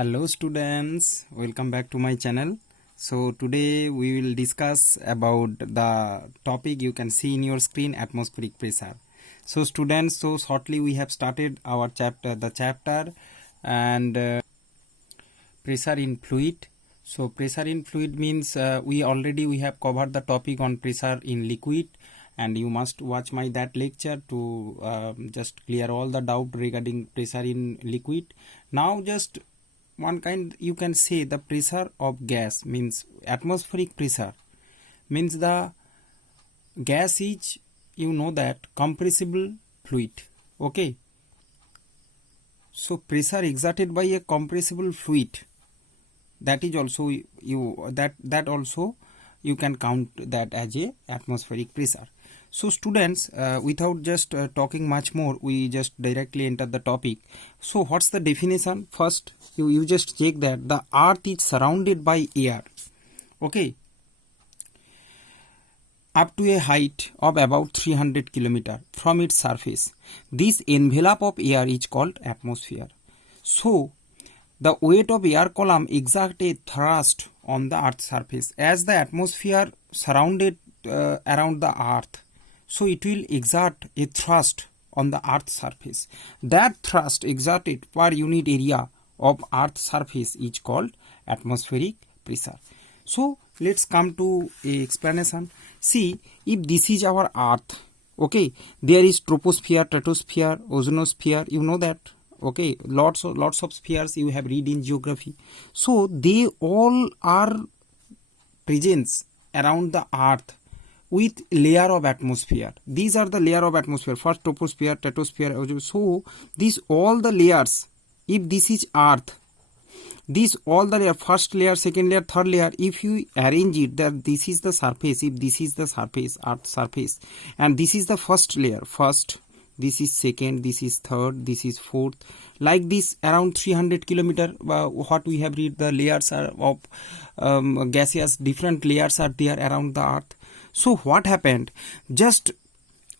Hello students, welcome back to my channel. So today we will discuss about the topic you can see in your screen, atmospheric pressure. So students, so shortly we have started our chapter and pressure in fluid. So pressure in fluid means we have covered the topic on pressure in liquid, and you must watch my that lecture to just clear all the doubt regarding pressure in liquid. Now just one kind you can say the pressure of gas means atmospheric pressure means the gas is that compressible fluid. Okay, so pressure exerted by a compressible fluid, that is also that also you can count that as a atmospheric pressure. So students, without just talking much more, we just directly enter the topic. So what's the definition? First you just check that the earth is surrounded by air, okay, up to a height of about 300 km from its surface. This envelope of air is called atmosphere. So the weight of air column exerts a thrust on the earth's surface. As the atmosphere surrounded around the earth, so it will exert a thrust on the earth's surface. That thrust exerted per unit area of earth's surface is called atmospheric pressure. So let's come to a explanation. See, if this is our earth, okay, there is troposphere, stratosphere, ozonosphere, you know that. Okay, lots of spheres you have read in geography. So they all are present around the earth with layer of atmosphere. These are the layer of atmosphere. First troposphere, stratosphere, ozone. So these all the layers, if this is earth, these all the layer, first layer, second layer, third layer, if you arrange it, that this is the surface, if this is the surface, earth surface, and this is the first layer, first, this is second, this is third, this is fourth, like this around 300 km. What we have read, the layers are of gaseous, different layers are there around the earth. So what happened? Just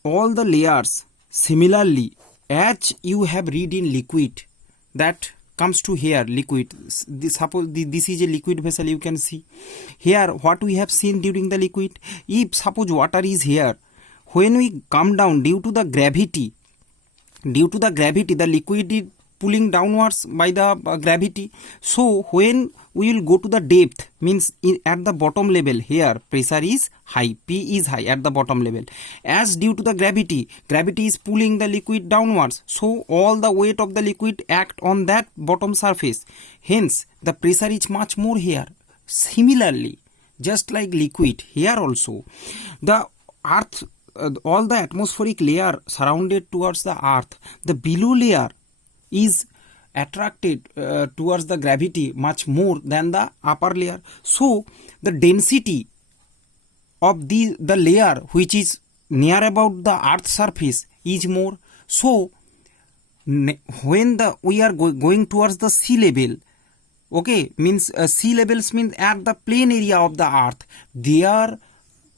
all the layers similarly, as you have read in liquid, that comes to here liquid. Suppose this is a liquid vessel, you can see here what we have seen during the liquid. If suppose water is here, when we come down due to the gravity, the liquid is pulling downwards by the gravity. So when we will go to the depth, means at the bottom level, here pressure is high, P is high at the bottom level. As due to the gravity is pulling the liquid downwards, so all the weight of the liquid act on that bottom surface. Hence the pressure is much more here. Similarly, just like liquid, here also the earth, all the atmospheric layer surrounded towards the earth, the below layer is attracted towards the gravity much more than the upper layer. So the density of the layer which is near about the earth's surface is more. So when we are going towards the sea level, okay, means sea levels means at the plain area of the earth, there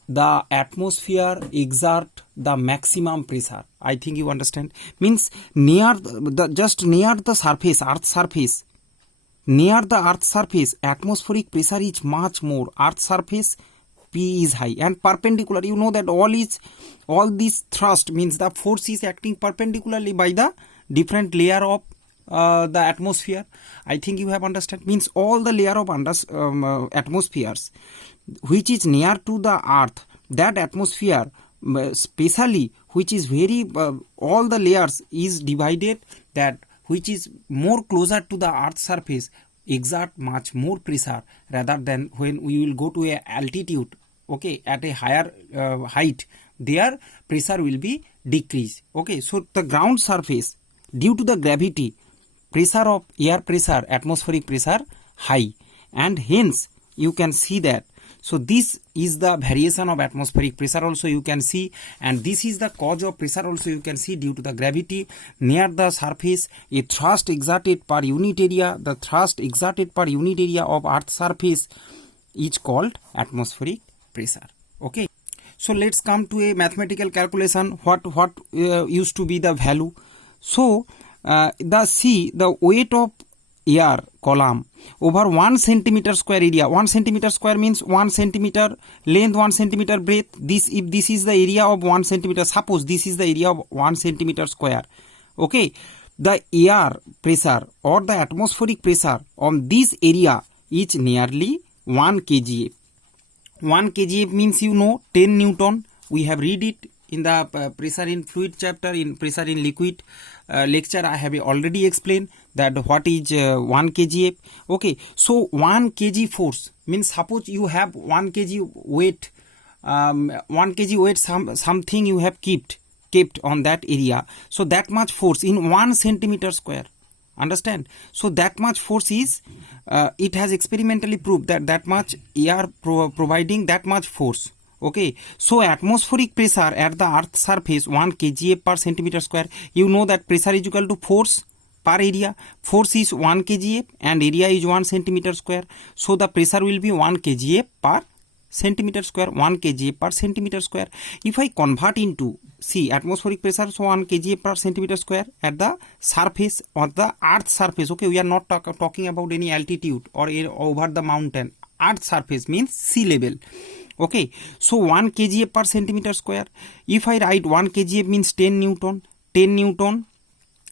the atmosphere exert the maximum pressure. I think you understand. Means near just near the surface, earth surface, near the earth surface, atmospheric pressure is much more. Earth surface, P is high, and perpendicular, you know that all this thrust means the force is acting perpendicularly by the different layer of the atmosphere. I think you have understand. Means all the layer of atmospheres which is near to the earth, that atmosphere specially which is very all the layers is divided, that which is more closer to the earth's surface exert much more pressure rather than when we will go to a altitude, okay, at a higher height, their pressure will be decreased. Okay, so the ground surface, due to the gravity, pressure of air pressure, atmospheric pressure high, and hence you can see that. So this is the variation of atmospheric pressure also you can see, and this is the cause of pressure also you can see. Due to the gravity near the surface, a thrust exerted per unit area, the thrust exerted per unit area of earth's surface is called atmospheric pressure. Okay, so let's come to a mathematical calculation. What used to be the value? So the weight of air column over 1 centimeter square area. 1 centimeter square means 1 centimeter length, 1 centimeter breadth. This, if this is the area of 1 centimeter, suppose this is the area of 1 centimeter square. Okay, the air pressure or the atmospheric pressure on this area is nearly 1 kgf. 1 kgf means, you know, 10 Newton. We have read it in the pressure in fluid chapter. In pressure in liquid lecture, I have already explained that what is 1 kgf. Okay, so 1 kg force means, suppose you have 1 kg weight, 1 kg weight something you have kept on that area. So that much force in 1 centimeter square. Understand? So that much force is, it has experimentally proved that much air providing that much force. Okay, so atmospheric pressure at the earth surface 1 kgf per centimeter square. You know that pressure is equal to force per area. Force is 1 kgf and area is 1 centimeter square. So the pressure will be 1 kgf per centimeter square. 1 kgf per centimeter square. If I convert into, see, atmospheric pressure, so 1 kgf per centimeter square at the surface of the earth surface. Okay, we are not talking about any altitude or over the mountain. Earth surface means sea level. Okay, so 1 kgf per centimeter square. If I write 1 kgf means 10 Newton. 10 Newton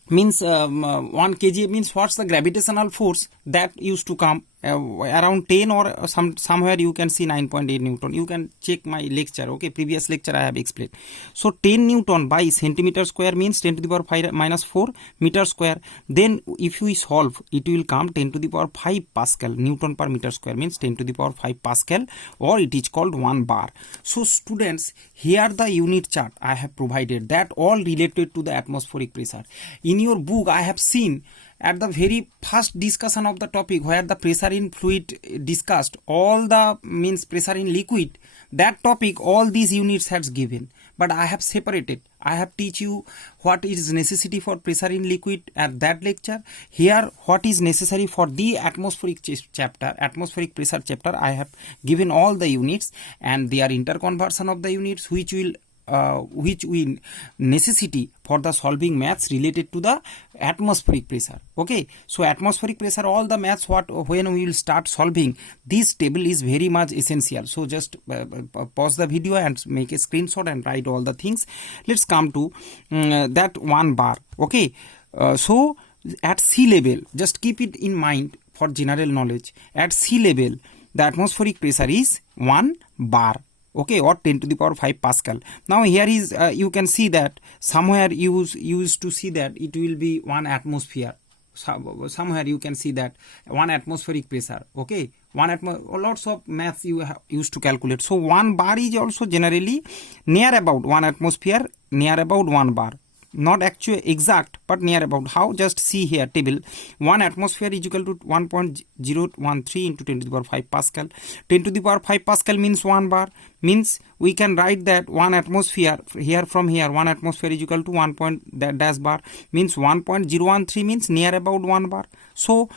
means 1 kgf means what's the gravitational force that used to come around 10 or somewhere you can see 9.8 Newton. You can check my lecture. Okay, previous lecture I have explained. So 10 Newton by centimeter square means 10 to the power 5 minus 4 meter square. Then if we solve, it will come 10 to the power 5 Pascal. Newton per meter square means 10 to the power 5 Pascal, or it is called 1 bar. So students, here the unit chart I have provided, that all related to the atmospheric pressure. In your book I have seen at the very first discussion of the topic, where the pressure in fluid discussed, all the means pressure in liquid, that topic all these units has given, but I have separated. I have teach you what is necessity for pressure in liquid at that lecture. Here what is necessary for the atmospheric chapter, atmospheric pressure chapter, I have given all the units and their interconversion of the units, which will necessity for the solving maths related to the atmospheric pressure. Okay, so atmospheric pressure, all the maths when we will start solving, this table is very much essential. So just pause the video and make a screenshot and write all the things. Let's come to that 1 bar. Okay, so at sea level, just keep it in mind for general knowledge. At sea level, the atmospheric pressure is 1 bar. Okay, or 10 to the power 5 Pascal. Now here is, you can see that somewhere you used to see that it will be 1 atmosphere. Somewhere you can see that 1 atmospheric pressure. Okay, lots of maths you used to calculate. So 1 bar is also generally near about 1 atmosphere, near about 1 bar. Not actually exact, but near about. How? Just see here table. 1 atmosphere is equal to 1.013 into 10 to the power 5 Pascal. 10 to the power 5 Pascal means 1 bar. Means we can write that 1 atmosphere here, from here 1 atmosphere is equal to 1 dash bar, means 1.013 means near about 1 bar. So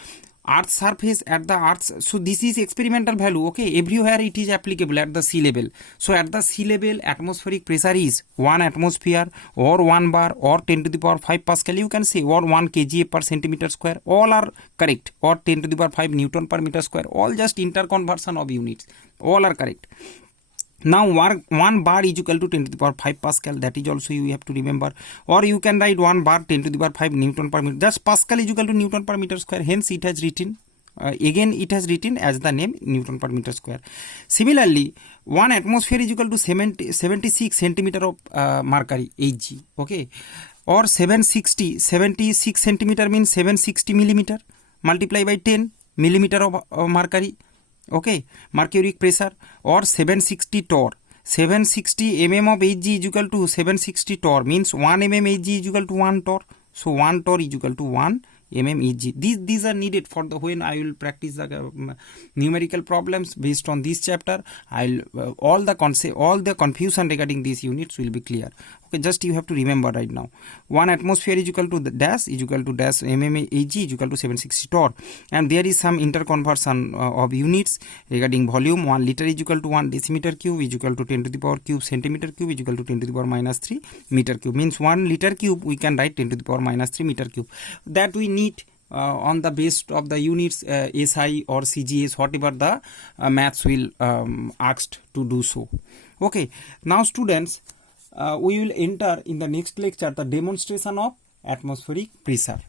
earth surface at the earth, so this is experimental value. Okay, everywhere it is applicable at the sea level. So at the sea level, atmospheric pressure is 1 atmosphere or 1 bar or 10 to the power 5 Pascal, you can say, or 1 kgf per centimeter square, all are correct, or 10 to the power 5 Newton per meter square, all just interconversion of units, all are correct. Now 1 bar is equal to 10 to the power 5 Pascal, that is also you have to remember. Or you can write 1 bar 10 to the power 5 Newton per meter. Just Pascal is equal to Newton per meter square. Hence it has written, again it has written as the name Newton per meter square. Similarly, 1 atmosphere is equal to 76 centimeter of mercury, Hg. Okay. Or 76 centimeter means 760 millimeter. Multiply by 10 millimeter of mercury. Okay, mercuric pressure, or 760 torr. 760 mm of Hg is equal to 760 torr, means 1 mm Hg is equal to 1 torr. So 1 torr is equal to 1 Hg. These are needed for the when I will practice the numerical problems based on this chapter. I'll all the confusion regarding these units will be clear. Okay, just you have to remember right now. 1 atmosphere is equal to the dash is equal to dash mm Hg is equal to 760 torr, and there is some interconversion of units regarding volume. 1 liter is equal to 1 decimeter cube is equal to 10 to the power cube centimeter cube is equal to 10 to the power minus 3 meter cube. Means 1 liter cube we can write 10 to the power minus 3 meter cube. That we need on the base of the units SI or CGS, whatever the maths will asked to do so. Okay, now students, we will enter in the next lecture the demonstration of atmospheric pressure.